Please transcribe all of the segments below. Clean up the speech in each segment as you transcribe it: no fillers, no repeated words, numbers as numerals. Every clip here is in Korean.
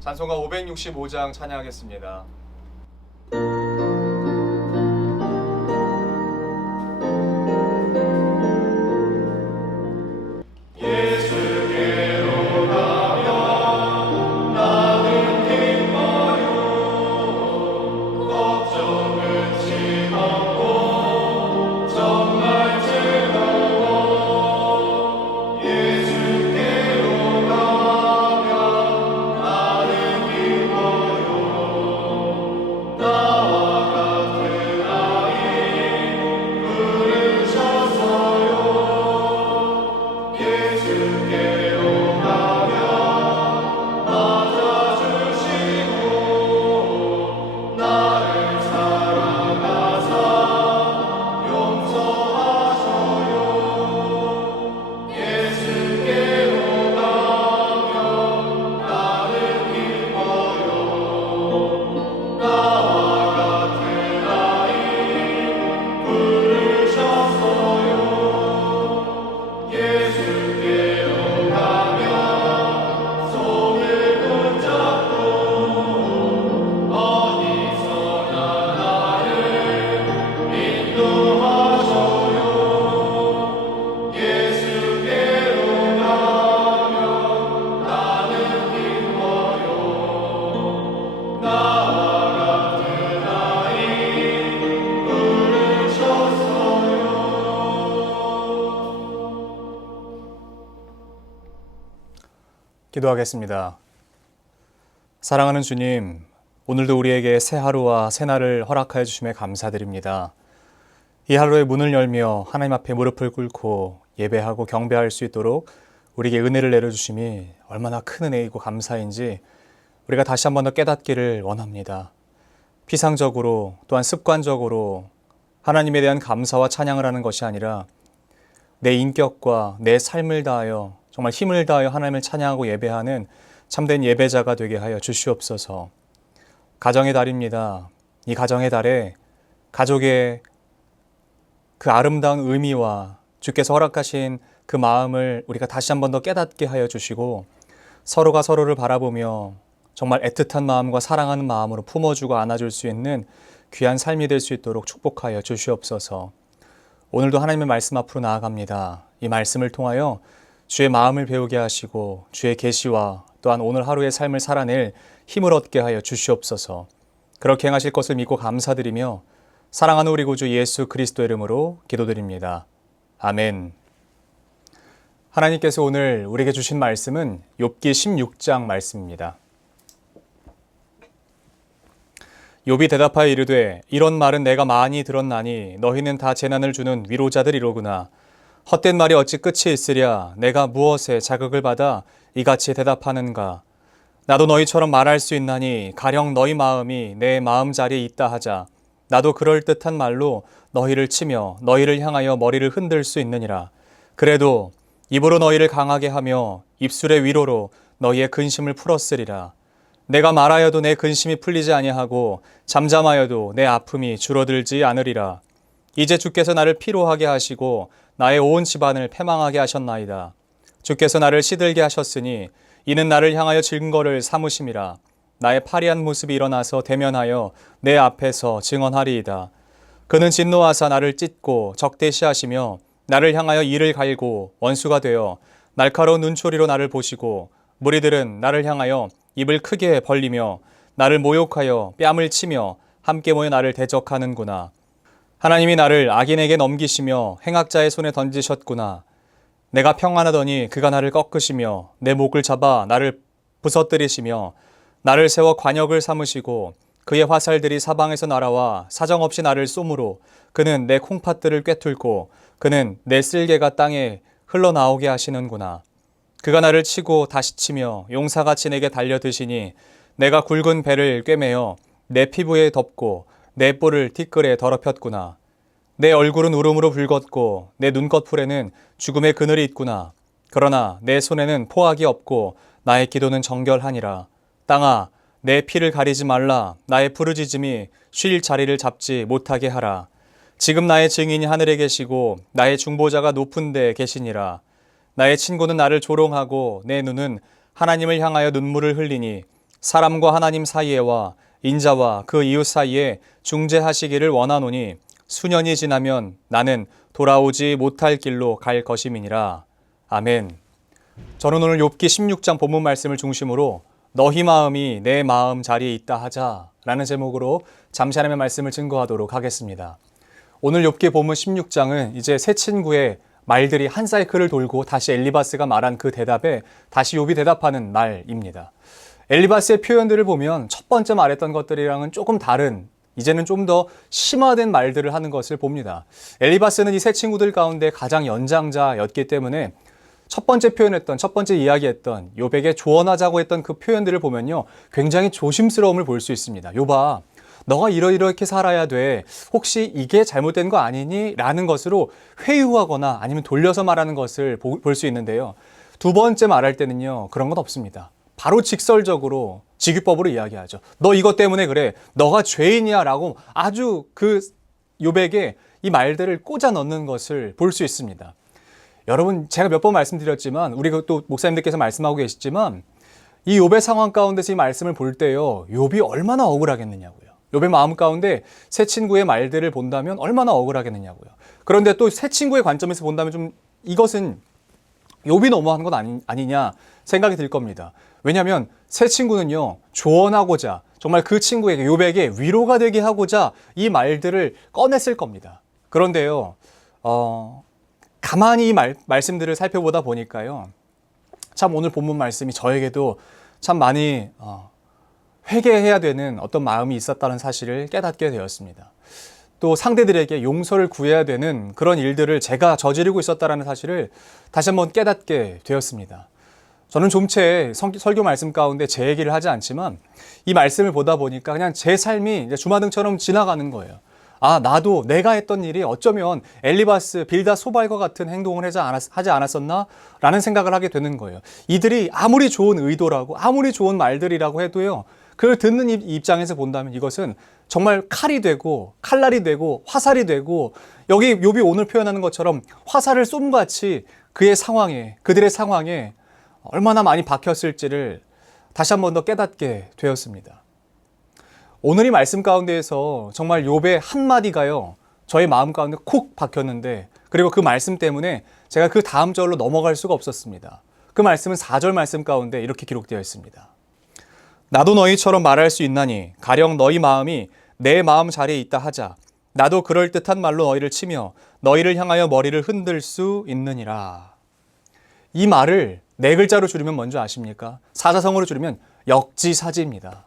찬송가 565장 찬양하겠습니다. 기도하겠습니다. 사랑하는 주님, 오늘도 우리에게 새 하루와 새 날을 허락하여 주심에 감사드립니다. 이 하루의 문을 열며 하나님 앞에 무릎을 꿇고 예배하고 경배할 수 있도록 우리에게 은혜를 내려주심이 얼마나 큰 은혜이고 감사인지 우리가 다시 한 번 더 깨닫기를 원합니다. 피상적으로 또한 습관적으로 하나님에 대한 감사와 찬양을 하는 것이 아니라 내 인격과 내 삶을 다하여 정말 힘을 다하여 하나님을 찬양하고 예배하는 참된 예배자가 되게 하여 주시옵소서. 가정의 달입니다. 이 가정의 달에 가족의 그 아름다운 의미와 주께서 허락하신 그 마음을 우리가 다시 한 번 더 깨닫게 하여 주시고 서로가 서로를 바라보며 정말 애틋한 마음과 사랑하는 마음으로 품어주고 안아줄 수 있는 귀한 삶이 될 수 있도록 축복하여 주시옵소서. 오늘도 하나님의 말씀 앞으로 나아갑니다. 이 말씀을 통하여 주의 마음을 배우게 하시고 주의 계시와 또한 오늘 하루의 삶을 살아낼 힘을 얻게 하여 주시옵소서. 그렇게 행하실 것을 믿고 감사드리며 사랑하는 우리 구주 예수 그리스도 이름으로 기도드립니다. 아멘. 하나님께서 오늘 우리에게 주신 말씀은 욥기 16장 말씀입니다. 욥이 대답하여 이르되 이런 말은 내가 많이 들었나니 너희는 다 재난을 주는 위로자들이로구나. 헛된 말이 어찌 끝이 있으랴. 내가 무엇에 자극을 받아 이같이 대답하는가. 나도 너희처럼 말할 수 있나니 가령 너희 마음이 내 마음자리에 있다 하자. 나도 그럴듯한 말로 너희를 치며 너희를 향하여 머리를 흔들 수 있느니라. 그래도 입으로 너희를 강하게 하며 입술의 위로로 너희의 근심을 풀었으리라. 내가 말하여도 내 근심이 풀리지 아니하고 잠잠하여도 내 아픔이 줄어들지 않으리라. 이제 주께서 나를 피로하게 하시고 나의 온 집안을 패망하게 하셨나이다. 주께서 나를 시들게 하셨으니 이는 나를 향하여 증거를 삼으심이라. 나의 파리한 모습이 일어나서 대면하여 내 앞에서 증언하리이다. 그는 진노하사 나를 찢고 적대시하시며 나를 향하여 이를 갈고 원수가 되어 날카로운 눈초리로 나를 보시고 무리들은 나를 향하여 입을 크게 벌리며 나를 모욕하여 뺨을 치며 함께 모여 나를 대적하는구나. 하나님이 나를 악인에게 넘기시며 행악자의 손에 던지셨구나. 내가 평안하더니 그가 나를 꺾으시며 내 목을 잡아 나를 부서뜨리시며 나를 세워 관역을 삼으시고 그의 화살들이 사방에서 날아와 사정없이 나를 쏘므로 그는 내 콩팥들을 꿰뚫고 그는 내 쓸개가 땅에 흘러나오게 하시는구나. 그가 나를 치고 다시 치며 용사같이 내게 달려드시니 내가 굵은 배를 꿰매어 내 피부에 덮고 내 뿔을 티끌에 더럽혔구나. 내 얼굴은 울음으로 붉었고 내 눈꺼풀에는 죽음의 그늘이 있구나. 그러나 내 손에는 포악이 없고 나의 기도는 정결하니라. 땅아, 내 피를 가리지 말라. 나의 부르짖음이 쉴 자리를 잡지 못하게 하라. 지금 나의 증인이 하늘에 계시고 나의 중보자가 높은 데에 계시니라. 나의 친구는 나를 조롱하고 내 눈은 하나님을 향하여 눈물을 흘리니 사람과 하나님 사이에와 인자와 그 이웃 사이에 중재하시기를 원하노니 수년이 지나면 나는 돌아오지 못할 길로 갈 것임이니라. 아멘. 저는 오늘 욥기 16장 본문 말씀을 중심으로 너희 마음이 내 마음 자리에 있다 하자라는 제목으로 잠시 하나님의 말씀을 증거하도록 하겠습니다. 오늘 욥기 본문 16장은 이제 세 친구의 말들이 한 사이클을 돌고 다시 엘리바스가 말한 그 대답에 다시 욥이 대답하는 말입니다. 엘리바스의 표현들을 보면 첫 번째 말했던 것들이랑은 조금 다른, 이제는 좀 더 심화된 말들을 하는 것을 봅니다. 엘리바스는 이 세 친구들 가운데 가장 연장자였기 때문에 첫 번째 표현했던, 첫 번째 이야기했던 욥에게 조언하자고 했던 그 표현들을 보면요, 굉장히 조심스러움을 볼 수 있습니다. 욥아, 너가 이렇게 살아야 돼. 혹시 이게 잘못된 거 아니니? 라는 것으로 회유하거나 아니면 돌려서 말하는 것을 볼 수 있는데요. 두 번째 말할 때는요, 그런 건 없습니다. 바로 직설적으로 직유법으로 이야기하죠. 너 이것 때문에 그래. 너가 죄인이야. 라고 아주 그 욥에게 이 말들을 꽂아 넣는 것을 볼 수 있습니다. 여러분, 제가 몇 번 말씀드렸지만, 우리 또 목사님들께서 말씀하고 계시지만, 이 욥의 상황 가운데서 이 말씀을 볼 때요, 욥이 얼마나 억울하겠느냐고요. 욥의 마음 가운데 세 친구의 말들을 본다면 얼마나 억울하겠느냐고요. 그런데 또 세 친구의 관점에서 본다면 좀 이것은 욥이 너무하는 건 아니냐 생각이 들 겁니다. 왜냐하면 세 친구는요, 조언하고자, 정말 그 친구에게, 욥에게 위로가 되게 하고자 이 말들을 꺼냈을 겁니다. 그런데요, 가만히 이 말씀들을 살펴보다 보니까요, 참 오늘 본문 말씀이 저에게도 참 많이 회개해야 되는 어떤 마음이 있었다는 사실을 깨닫게 되었습니다. 또 상대들에게 용서를 구해야 되는 그런 일들을 제가 저지르고 있었다는 사실을 다시 한번 깨닫게 되었습니다. 저는 좀채 설교 말씀 가운데 제 얘기를 하지 않지만 이 말씀을 보다 보니까 그냥 제 삶이 이제 주마등처럼 지나가는 거예요. 아, 나도 내가 했던 일이 어쩌면 엘리바스, 빌닷, 소발과 같은 행동을 하지 않았었나? 라는 생각을 하게 되는 거예요. 이들이 아무리 좋은 의도라고, 아무리 좋은 말들이라고 해도요, 그걸 듣는 입장에서 본다면 이것은 정말 칼이 되고, 칼날이 되고, 화살이 되고, 여기 욥이 오늘 표현하는 것처럼 화살을 쏨같이 그의 상황에, 그들의 상황에 얼마나 많이 박혔을지를 다시 한 번 더 깨닫게 되었습니다. 오늘 이 말씀 가운데에서 정말 욥의 한마디가요, 저의 마음 가운데 콕 박혔는데, 그리고 그 말씀 때문에 제가 그 다음 절로 넘어갈 수가 없었습니다. 그 말씀은 4절 말씀 가운데 이렇게 기록되어 있습니다. 나도 너희처럼 말할 수 있나니 가령 너희 마음이 내 마음 자리에 있다 하자. 나도 그럴듯한 말로 너희를 치며 너희를 향하여 머리를 흔들 수 있느니라. 이 말을 네 글자로 줄이면 뭔지 아십니까? 사자성어로 줄이면 역지사지입니다.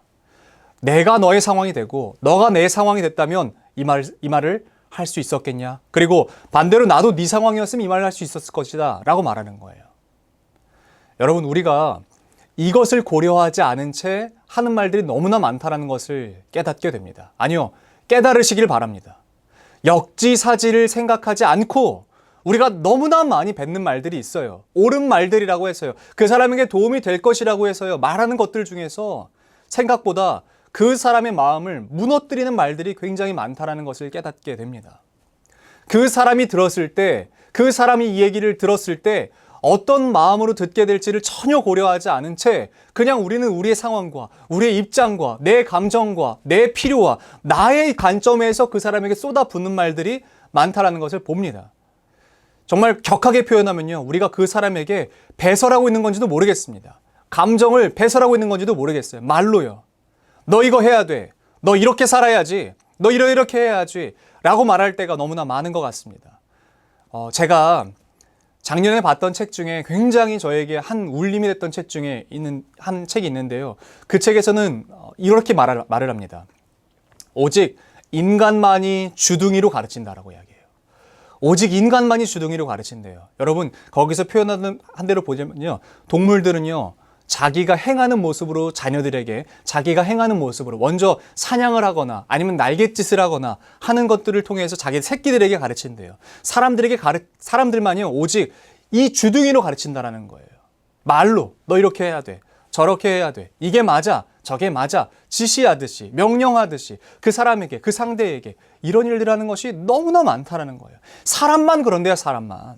내가 너의 상황이 되고 너가 내 상황이 됐다면 이 말을 할 수 있었겠냐? 그리고 반대로 나도 네 상황이었으면 이 말을 할 수 있었을 것이다 라고 말하는 거예요. 여러분, 우리가 이것을 고려하지 않은 채 하는 말들이 너무나 많다는 것을 깨닫게 됩니다. 아니요, 깨달으시길 바랍니다. 역지사지를 생각하지 않고 우리가 너무나 많이 뱉는 말들이 있어요. 옳은 말들이라고 해서요, 그 사람에게 도움이 될 것이라고 해서요, 말하는 것들 중에서 생각보다 그 사람의 마음을 무너뜨리는 말들이 굉장히 많다는 것을 깨닫게 됩니다. 그 사람이 들었을 때, 그 사람이 이 얘기를 들었을 때 어떤 마음으로 듣게 될지를 전혀 고려하지 않은 채 그냥 우리는 우리의 상황과 우리의 입장과 내 감정과 내 필요와 나의 관점에서 그 사람에게 쏟아붓는 말들이 많다는 것을 봅니다. 정말 격하게 표현하면요, 우리가 그 사람에게 배설하고 있는 건지도 모르겠습니다. 감정을 배설하고 있는 건지도 모르겠어요. 말로요. 너 이거 해야 돼. 너 이렇게 살아야지. 너 이렇게 해야지. 라고 말할 때가 너무나 많은 것 같습니다. 제가 작년에 봤던 책 중에 굉장히 저에게 한 울림이 됐던 책 중에 있는 한 책이 있는데요. 그 책에서는 이렇게 말을 합니다. 오직 인간만이 주둥이로 가르친다라고 이야기해요. 오직 인간만이 주둥이로 가르친대요. 여러분, 거기서 표현하는 한 대로 보자면요, 동물들은요, 자기가 행하는 모습으로 자녀들에게 자기가 행하는 모습으로 먼저 사냥을 하거나 아니면 날갯짓을 하거나 하는 것들을 통해서 자기 새끼들에게 가르친대요. 사람들만요, 오직 이 주둥이로 가르친다라는 거예요. 말로 너 이렇게 해야 돼, 저렇게 해야 돼, 이게 맞아, 저게 맞아, 지시하듯이 명령하듯이 그 사람에게, 그 상대에게 이런 일들을 하는 것이 너무나 많다라는 거예요. 사람만 그런데요, 사람만.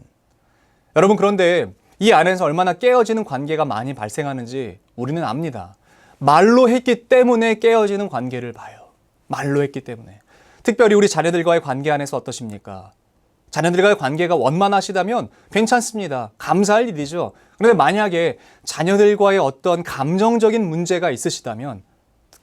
여러분, 그런데 이 안에서 얼마나 깨어지는 관계가 많이 발생하는지 우리는 압니다. 말로 했기 때문에 깨어지는 관계를 봐요. 말로 했기 때문에. 특별히 우리 자녀들과의 관계 안에서 어떠십니까? 자녀들과의 관계가 원만하시다면 괜찮습니다. 감사할 일이죠. 그런데 만약에 자녀들과의 어떤 감정적인 문제가 있으시다면,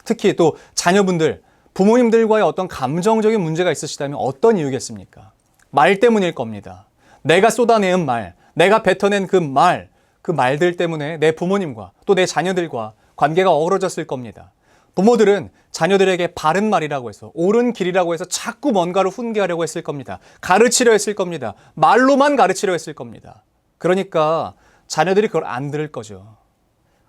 특히 또 자녀분들, 부모님들과의 어떤 감정적인 문제가 있으시다면 어떤 이유겠습니까? 말 때문일 겁니다. 내가 쏟아내은 말, 내가 뱉어낸 그 말들 때문에 내 부모님과 또 내 자녀들과 관계가 어그러졌을 겁니다. 부모들은 자녀들에게 바른 말이라고 해서, 옳은 길이라고 해서 자꾸 뭔가를 훈계하려고 했을 겁니다. 가르치려 했을 겁니다. 말로만 가르치려 했을 겁니다. 그러니까 자녀들이 그걸 안 들을 거죠.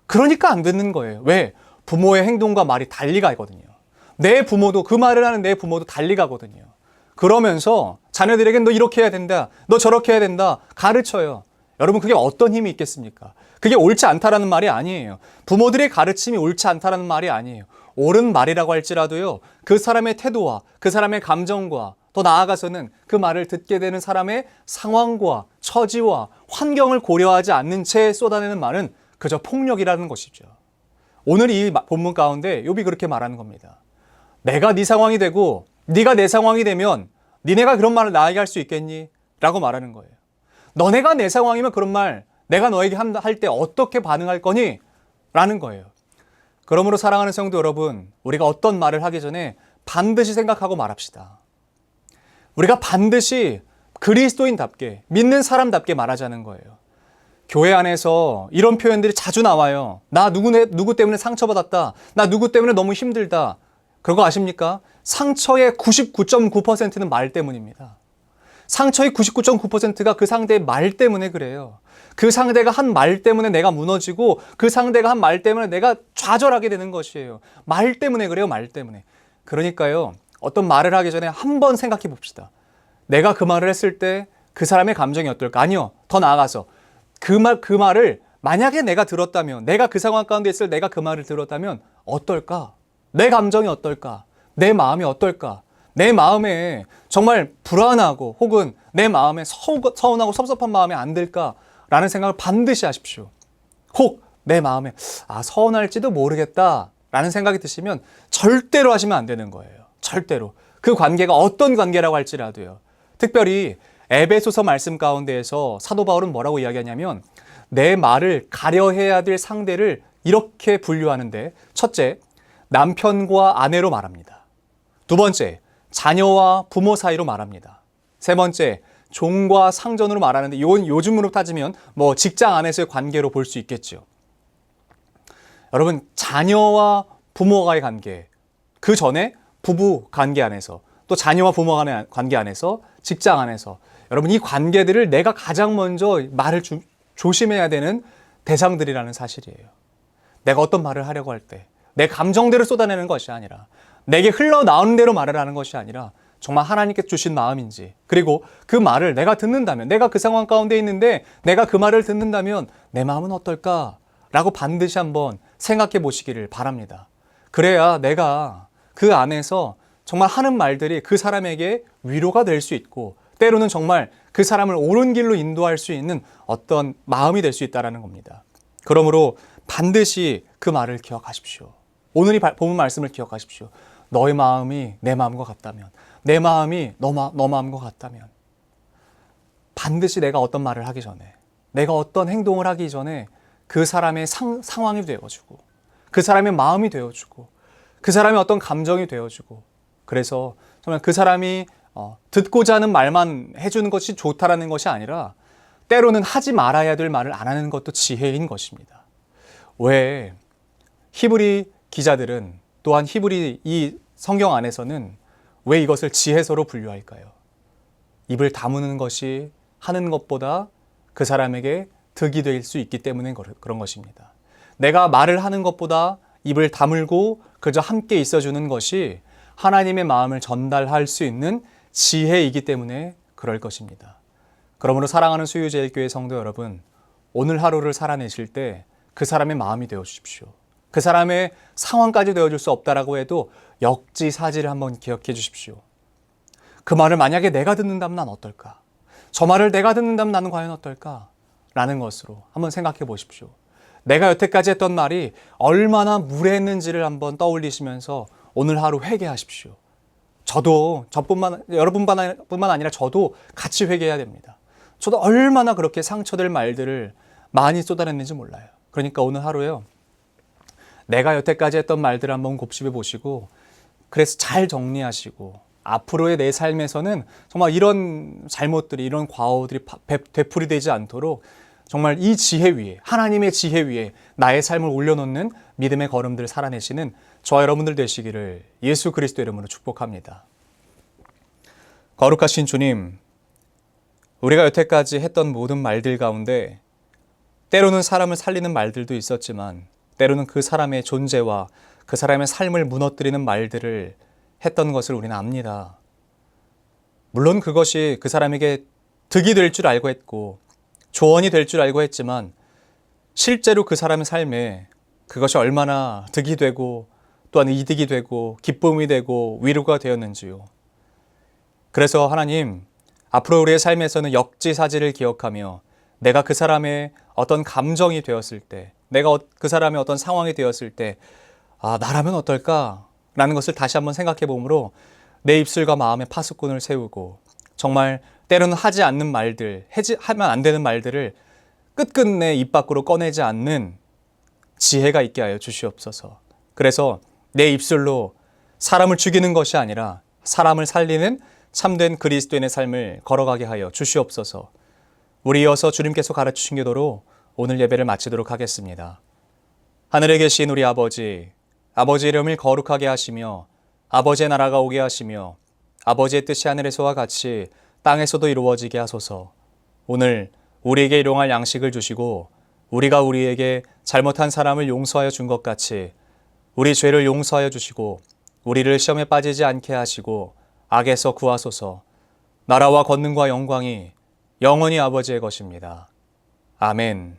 그러니까 안 듣는 거예요. 왜? 부모의 행동과 말이 달리 가거든요. 내 부모도, 그 말을 하는 내 부모도 달리 가거든요. 그러면서 자녀들에게 너 이렇게 해야 된다, 너 저렇게 해야 된다 가르쳐요. 여러분, 그게 어떤 힘이 있겠습니까? 그게 옳지 않다라는 말이 아니에요. 부모들의 가르침이 옳지 않다라는 말이 아니에요. 옳은 말이라고 할지라도요, 그 사람의 태도와 그 사람의 감정과 더 나아가서는 그 말을 듣게 되는 사람의 상황과 처지와 환경을 고려하지 않는 채 쏟아내는 말은 그저 폭력이라는 것이죠. 오늘 이 본문 가운데 욥이 그렇게 말하는 겁니다. 내가 네 상황이 되고 네가 내 상황이 되면 니네가 그런 말을 나에게 할 수 있겠니? 라고 말하는 거예요. 너네가 내 상황이면 그런 말 내가 너에게 할 때 어떻게 반응할 거니? 라는 거예요. 그러므로 사랑하는 성도 여러분, 우리가 어떤 말을 하기 전에 반드시 생각하고 말합시다. 우리가 반드시 그리스도인답게, 믿는 사람답게 말하자는 거예요. 교회 안에서 이런 표현들이 자주 나와요. 나 누구 때문에 상처받았다. 나 누구 때문에 너무 힘들다. 그거 아십니까? 상처의 99.9%는 말 때문입니다. 상처의 99.9%가 그 상대의 말 때문에 그래요. 그 상대가 한 말 때문에 내가 무너지고, 그 상대가 한 말 때문에 내가 좌절하게 되는 것이에요. 말 때문에 그래요, 말 때문에. 그러니까요, 어떤 말을 하기 전에 한번 생각해 봅시다. 내가 그 말을 했을 때 그 사람의 감정이 어떨까? 아니요, 더 나아가서 그 말을 만약에 내가 들었다면, 내가 그 상황 가운데 있을 내가 그 말을 들었다면 어떨까? 내 감정이 어떨까? 내 마음이 어떨까? 내 마음에 정말 불안하고 혹은 내 마음에 서운하고 섭섭한 마음이 안 들까라는 생각을 반드시 하십시오. 혹 내 마음에 서운할지도 모르겠다라는 생각이 드시면 절대로 하시면 안 되는 거예요. 절대로. 그 관계가 어떤 관계라고 할지라도요. 특별히 에베소서 말씀 가운데에서 사도 바울은 뭐라고 이야기하냐면, 내 말을 가려해야 될 상대를 이렇게 분류하는데, 첫째, 남편과 아내로 말합니다. 두 번째, 자녀와 부모 사이로 말합니다. 세 번째, 종과 상전으로 말하는데, 이건 요즘으로 따지면 뭐 직장 안에서의 관계로 볼 수 있겠죠. 여러분, 자녀와 부모와의 관계, 그 전에 부부 관계 안에서, 또 자녀와 부모 간의 관계 안에서, 직장 안에서, 여러분, 이 관계들을 내가 가장 먼저 말을 조심해야 되는 대상들이라는 사실이에요. 내가 어떤 말을 하려고 할 때 내 감정대로 쏟아내는 것이 아니라, 내게 흘러나오는 대로 말을 하는 것이 아니라, 정말 하나님께 주신 마음인지, 그리고 그 말을 내가 듣는다면, 내가 그 상황 가운데 있는데 내가 그 말을 듣는다면 내 마음은 어떨까? 라고 반드시 한번 생각해 보시기를 바랍니다. 그래야 내가 그 안에서 정말 하는 말들이 그 사람에게 위로가 될 수 있고, 때로는 정말 그 사람을 옳은 길로 인도할 수 있는 어떤 마음이 될 수 있다는 겁니다. 그러므로 반드시 그 말을 기억하십시오. 오늘 이 본문 말씀을 기억하십시오. 너의 마음이 내 마음과 같다면, 내 마음이 너 마음과 같다면, 반드시 내가 어떤 말을 하기 전에, 내가 어떤 행동을 하기 전에 그 사람의 상황이 되어주고, 그 사람의 마음이 되어주고, 그 사람의 어떤 감정이 되어주고, 그래서 정말 그 사람이 듣고자 하는 말만 해주는 것이 좋다라는 것이 아니라, 때로는 하지 말아야 될 말을 안 하는 것도 지혜인 것입니다. 왜 히브리 기자들은, 또한 히브리 이 성경 안에서는 왜 이것을 지혜서로 분류할까요? 입을 다무는 것이 하는 것보다 그 사람에게 득이 될 수 있기 때문에 그런 것입니다. 내가 말을 하는 것보다 입을 다물고 그저 함께 있어주는 것이 하나님의 마음을 전달할 수 있는 지혜이기 때문에 그럴 것입니다. 그러므로 사랑하는 수유제일교회 성도 여러분, 오늘 하루를 살아내실 때 그 사람의 마음이 되어주십시오. 그 사람의 상황까지 되어줄 수 없다라고 해도 역지사지를 한번 기억해 주십시오. 그 말을 만약에 내가 듣는다면 난 어떨까? 저 말을 내가 듣는다면 나는 과연 어떨까? 라는 것으로 한번 생각해 보십시오. 내가 여태까지 했던 말이 얼마나 무례했는지를 한번 떠올리시면서 오늘 하루 회개하십시오. 여러분뿐만 아니라 저도 같이 회개해야 됩니다. 저도 얼마나 그렇게 상처될 말들을 많이 쏟아냈는지 몰라요. 그러니까 오늘 하루에요. 내가 여태까지 했던 말들을 한번 곱씹어 보시고, 그래서 잘 정리하시고, 앞으로의 내 삶에서는 정말 이런 잘못들이, 이런 과오들이 되풀이되지 않도록 정말 이 지혜 위에, 하나님의 지혜 위에 나의 삶을 올려놓는 믿음의 걸음들을 살아내시는 저와 여러분들 되시기를 예수 그리스도 이름으로 축복합니다. 거룩하신 주님, 우리가 여태까지 했던 모든 말들 가운데 때로는 사람을 살리는 말들도 있었지만 때로는 그 사람의 존재와 그 사람의 삶을 무너뜨리는 말들을 했던 것을 우리는 압니다. 물론 그것이 그 사람에게 득이 될 줄 알고 했고 조언이 될 줄 알고 했지만 실제로 그 사람의 삶에 그것이 얼마나 득이 되고 또한 이득이 되고 기쁨이 되고 위로가 되었는지요. 그래서 하나님, 앞으로 우리의 삶에서는 역지사지를 기억하며 내가 그 사람의 어떤 감정이 되었을 때, 내가 그 사람의 어떤 상황이 되었을 때, 나라면 어떨까? 라는 것을 다시 한번 생각해 보므로 내 입술과 마음의 파수꾼을 세우고 정말 때로는 하지 않는 말들, 하면 안 되는 말들을 끝끝내 입 밖으로 꺼내지 않는 지혜가 있게 하여 주시옵소서. 그래서 내 입술로 사람을 죽이는 것이 아니라 사람을 살리는 참된 그리스도인의 삶을 걸어가게 하여 주시옵소서. 우리 이어서 주님께서 가르치신 교도로 오늘 예배를 마치도록 하겠습니다. 하늘에 계신 우리 아버지, 아버지 이름을 거룩하게 하시며 아버지의 나라가 오게 하시며 아버지의 뜻이 하늘에서와 같이 땅에서도 이루어지게 하소서. 오늘 우리에게 일용할 양식을 주시고 우리가 우리에게 잘못한 사람을 용서하여 준 것 같이 우리 죄를 용서하여 주시고 우리를 시험에 빠지지 않게 하시고 악에서 구하소서. 나라와 권능과 영광이 영원히 아버지의 것입니다. 아멘.